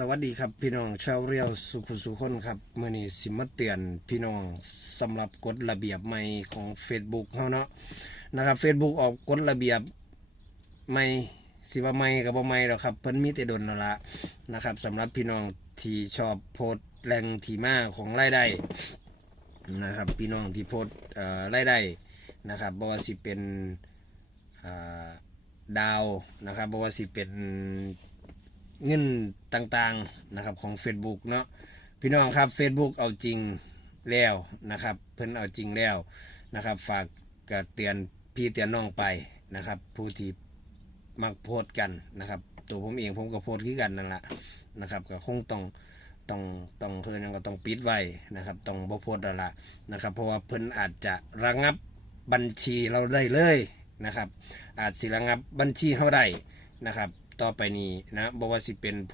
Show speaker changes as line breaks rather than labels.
สวัสดีครับพี่น้องชาวเรียวสุขุสุคนครับเมื่อนี้สิมาเตือนพี่น้องสำหรับกฎระเบียบใหม่ของ Facebook เฮาเนาะนะครับ Facebook ออกกฎระเบียบใหม่สิว่าใหม่กับบ่ใหม่หรอกครับเพิ่นมีแต่ดนนั่นละนะครับสำหรับพี่น้องที่ชอบโพสแหล่งที่มาของรายได้นะครับ พี่น้องที่โพสเอ่อรายได้นะครับบ่ว่าสิเป็นดาวนะครับบ่ว่าสิเป็น เงินต่างๆนะครับของ Facebook เนาะพี่น้องครับ Facebook เอาจริงแล้วนะครับ เพิ่นเอาจริงแล้วนะครับ ฝากกระเตือนพี่เตือนน้องไปนะครับ ผู้ที่มักโพสกันนะครับ ตัวผมเองผมก็โพสต์คือกันนั่นแหละนะครับก็คงต้องต้องต้องเพิ่นนก็ต้องปิดไว้นะครับต้องบ่โพสแล้วล่ะนะครับ เพราะว่าเพิ่นอาจจะระงับบัญชีเราได้เลยนะครับ อาจสิระงับบัญชีเฮาได้นะครับ ต่อไปนี้นะบอกว่าสิเป็น